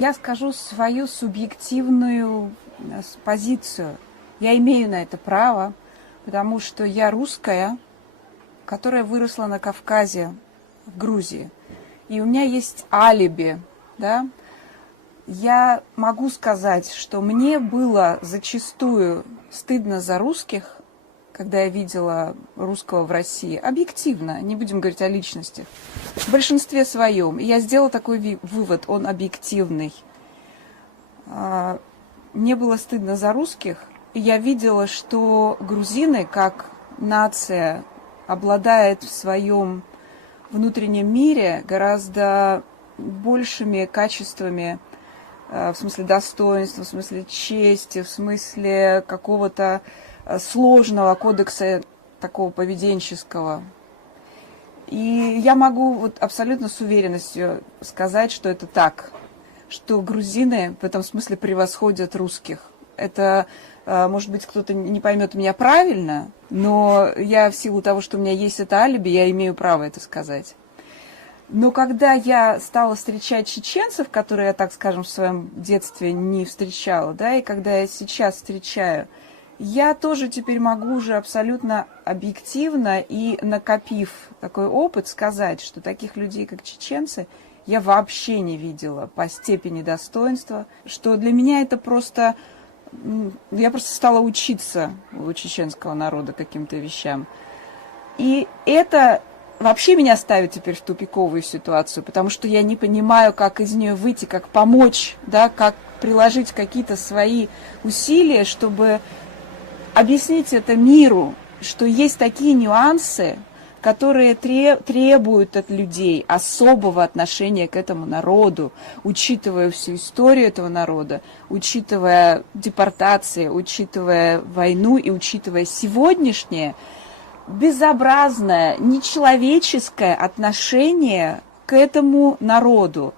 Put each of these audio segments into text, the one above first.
Я скажу свою субъективную позицию. Я имею на это право, потому что я русская, которая выросла на Кавказе, в Грузии. И у меня есть алиби, да. Я могу сказать, что мне было зачастую стыдно за русских, когда я видела русского в России, объективно, не будем говорить о личностях, в большинстве своем. И я сделала такой вывод, он объективный. Мне было стыдно за русских, и я видела, что грузины, как нация, обладает в своем внутреннем мире гораздо большими качествами, в смысле достоинства, в смысле чести, в смысле какого-то сложного кодекса такого поведенческого. И я могу вот абсолютно с уверенностью сказать, что это так, что грузины в этом смысле превосходят русских. Это, может быть, кто-то не поймет меня правильно, но я в силу того, что у меня есть это алиби, я имею право это сказать. Но когда я стала встречать чеченцев, которые я, так скажем, в своем детстве не встречала, да, и когда я сейчас встречаю, я тоже теперь могу уже абсолютно объективно и накопив такой опыт сказать, что таких людей, как чеченцы, я вообще не видела по степени достоинства, что для меня это просто... Я просто стала учиться у чеченского народа каким-то вещам. И это вообще меня ставит теперь в тупиковую ситуацию, потому что я не понимаю, как из нее выйти, как помочь, да, как приложить какие-то свои усилия, чтобы объяснить это миру, что есть такие нюансы, которые требуют от людей особого отношения к этому народу, учитывая всю историю этого народа, учитывая депортации, учитывая войну и учитывая сегодняшнее безобразное, нечеловеческое отношение к этому народу,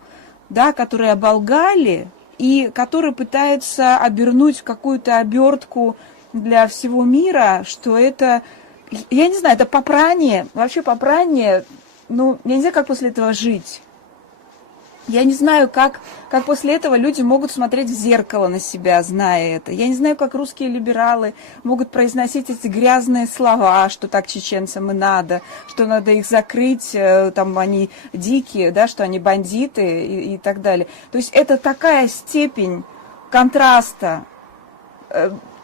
да, который оболгали и который пытаются обернуть в какую-то обертку для всего мира, что это... Я не знаю, это попрание, вообще попрание, ну, я не знаю, как после этого жить. Я не знаю, как после этого люди могут смотреть в зеркало на себя, зная это. Я не знаю, как русские либералы могут произносить эти грязные слова, что так чеченцам и надо, что надо их закрыть, там они дикие, да, что они бандиты и так далее. То есть это такая степень контраста,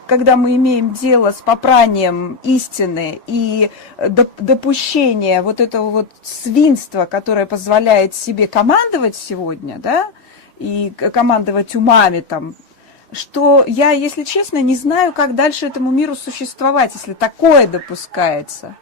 когда мы имеем дело с попранием истины и допущение вот этого вот свинства, которое позволяет себе командовать сегодня, да, и командовать умами там, что я, если честно, не знаю, как дальше этому миру существовать, если такое допускается.